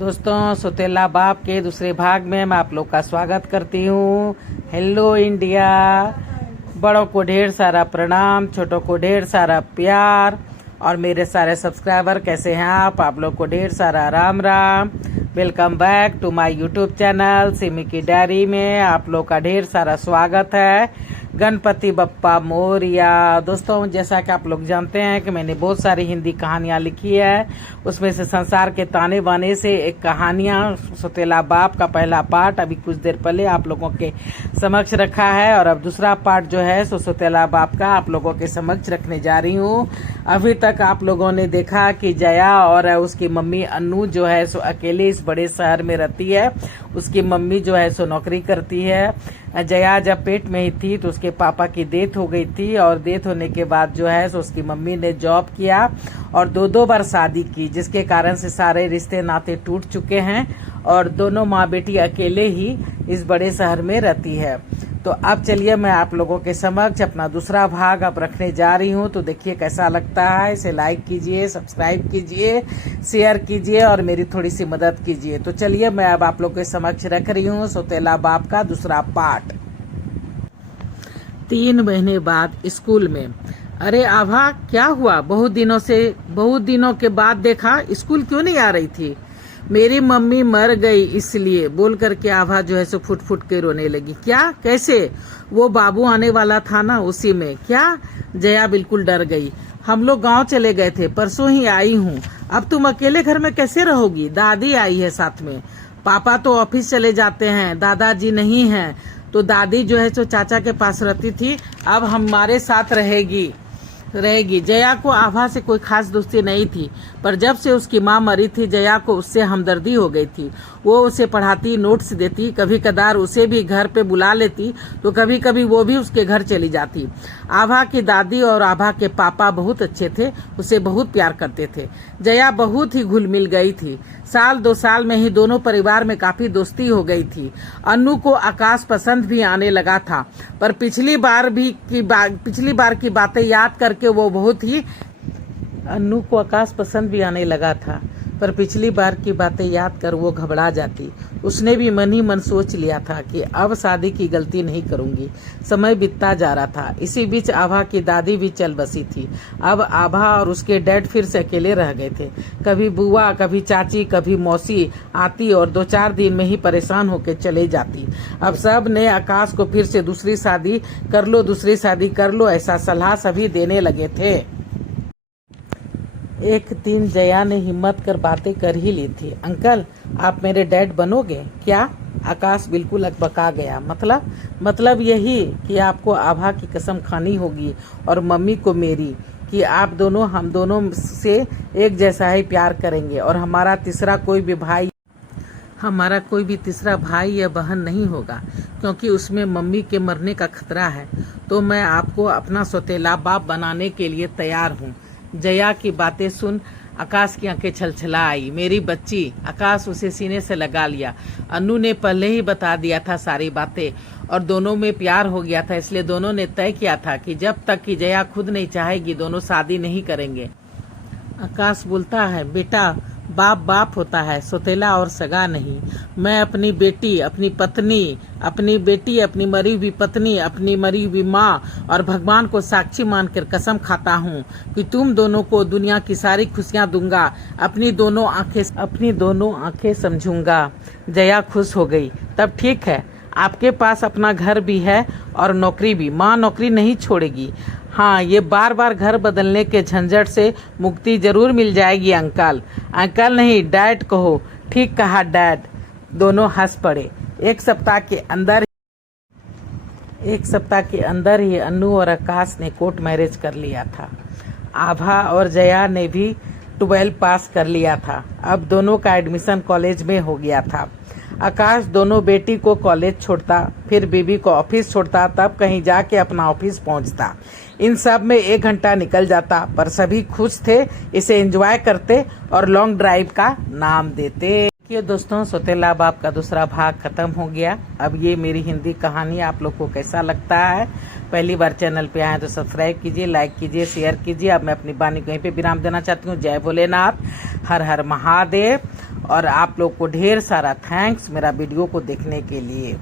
दोस्तों, सौतेला बाप के दूसरे भाग में मैं आप लोग का स्वागत करती हूँ। Hello India. बड़ों को ढेर सारा प्रणाम, छोटों को ढेर सारा प्यार, और मेरे सारे सब्सक्राइबर कैसे हैं आप लोग को ढेर सारा Ram Ram. Welcome back to my YouTube channel Simi की डायरी में आप लोग का ढेर सारा स्वागत है। गणपति बप्पा मोरिया। दोस्तों, जैसा कि आप लोग जानते हैं कि मैंने बहुत सारी हिंदी कहानियां लिखी है, उसमें से संसार के ताने बाने से एक कहानियां सौतेला बाप का पहला पार्ट अभी कुछ देर पहले आप लोगों के समक्ष रखा है, और अब दूसरा पार्ट जो है सौतेला बाप का आप लोगों के समक्ष रखने जा रही हूँ। अभी तक आप लोगों ने देखा कि जया और उसकी मम्मी अन्नू जो है सो अकेले इस बड़े शहर में रहती है। उसकी मम्मी जो है सो नौकरी करती है। जया जब पेट में ही थी तो उसके पापा की डेथ हो गई थी, और डेथ होने के बाद जो है सो उसकी मम्मी ने जॉब किया और दो बार शादी की, जिसके कारण से सारे रिश्ते नाते टूट चुके हैं, और दोनों माँ बेटी अकेले ही इस बड़े शहर में रहती है। तो अब चलिए मैं आप लोगों के समक्ष अपना दूसरा भाग अब रखने जा रही हूँ। तो देखिए कैसा लगता है, इसे लाइक कीजिए, सब्सक्राइब कीजिए, शेयर कीजिए और मेरी थोड़ी सी मदद कीजिए। तो चलिए मैं अब आप लोगों के समक्ष रख रही हूँ सौतेला बाप का दूसरा पार्ट। 3 महीने बाद स्कूल में। अरे आभा, क्या हुआ? बहुत दिनों के बाद देखा, स्कूल क्यों नहीं आ रही थी? मेरी मम्मी मर गई इसलिए, बोल करके आभा जो है सो फुट फुट के रोने लगी। क्या? कैसे? वो बाबू आने वाला था ना, उसी में। क्या? जया बिल्कुल डर गई। हम लोग गांव चले गए थे, परसों ही आई हूँ। अब तुम अकेले घर में कैसे रहोगी? दादी आई है साथ में। पापा तो ऑफिस चले जाते हैं, दादाजी नहीं हैं, तो दादी जो है सो चाचा के पास रहती थी, अब हमारे साथ रहेगी। जया को आभा से कोई खास दोस्ती नहीं थी, पर जब से उसकी माँ मरी थी जया को उससे हमदर्दी हो गई थी। वो उसे पढ़ाती, नोट्स देती, कभी कदार उसे भी घर पे बुला लेती, तो कभी कभी वो भी उसके घर चली जाती। आभा की दादी और आभा के पापा बहुत अच्छे थे, उसे बहुत प्यार करते थे। जया बहुत ही घुल मिल गई थी। 1-2 साल में ही दोनों परिवार में काफी दोस्ती हो गई थी। अन्नू को आकाश पसंद भी आने लगा था, पर पिछली बार की बातें याद करके वो बहुत ही अन्नू को आकाश पसंद भी आने लगा था, पर पिछली बार की बातें याद कर वो घबरा जाती। उसने भी मन ही मन सोच लिया था कि अब शादी की गलती नहीं करूंगी। समय बीतता जा रहा था। इसी बीच आभा की दादी भी चल बसी थी। अब आभा और उसके डैड फिर से अकेले रह गए थे। कभी बुआ, कभी चाची, कभी मौसी आती और 2-4 दिन में ही परेशान होकर चले जाती। अब सब ने आकाश को फिर से दूसरी शादी कर लो ऐसा सलाह सभी देने लगे थे। एक दिन जया ने हिम्मत कर बातें कर ही ली थी। अंकल, आप मेरे डैड बनोगे क्या? आकाश बिल्कुल अकबका गया। मतलब यही कि आपको आभा की कसम खानी होगी और मम्मी को मेरी, कि आप दोनों हम दोनों से एक जैसा ही प्यार करेंगे, और हमारा कोई भी तीसरा भाई या बहन नहीं होगा, क्योंकि उसमें मम्मी के मरने का खतरा है। तो मैं आपको अपना सौतेला बाप बनाने के लिए तैयार हूँ। जया की बातें सुन आकाश की आंखें छलछला आई। मेरी बच्ची। आकाश उसे सीने से लगा लिया। अन्नू ने पहले ही बता दिया था सारी बातें, और दोनों में प्यार हो गया था, इसलिए दोनों ने तय किया था कि जब तक कि जया खुद नहीं चाहेगी दोनों शादी नहीं करेंगे। आकाश बोलता है, बेटा, बाप होता है, सौतेला और सगा नहीं। मैं अपनी बेटी, अपनी मरी हुई पत्नी, अपनी मरी हुई माँ और भगवान को साक्षी मानकर कसम खाता हूँ कि तुम दोनों को दुनिया की सारी खुशियाँ दूंगा, अपनी दोनों आंखें समझूंगा। जया खुश हो गई। तब ठीक है, आपके पास अपना घर भी है और नौकरी भी। माँ नौकरी नहीं छोड़ेगी। हाँ, ये बार घर बदलने के झंझट से मुक्ति जरूर मिल जाएगी। अंकल नहीं, डैड कहो। ठीक कहा डैड। दोनों हंस पड़े। एक सप्ताह के अंदर ही अन्नू और आकाश ने कोर्ट मैरिज कर लिया था। आभा और जया ने भी 12 पास कर लिया था। अब दोनों का एडमिशन कॉलेज में हो गया था। आकाश दोनों बेटी को कॉलेज छोड़ता, फिर बीबी को ऑफिस छोड़ता, तब कहीं जाके अपना ऑफिस पहुंचता। इन सब में 1 घंटा निकल जाता, पर सभी खुश थे, इसे एंजॉय करते और लॉन्ग ड्राइव का नाम देते। देखिए दोस्तों, सौतेला बाप का दूसरा भाग खत्म हो गया। अब ये मेरी हिंदी कहानी आप लोग को कैसा लगता है? पहली बार चैनल पे आए तो सब्सक्राइब कीजिए, लाइक कीजिए, शेयर कीजिए। अब मैं अपनी वाणी को यहीं पे विराम देना चाहती हूँ। जय भोलेनाथ, हर हर महादेव। और आप लोग को ढेर सारा थैंक्स मेरा वीडियो को देखने के लिए।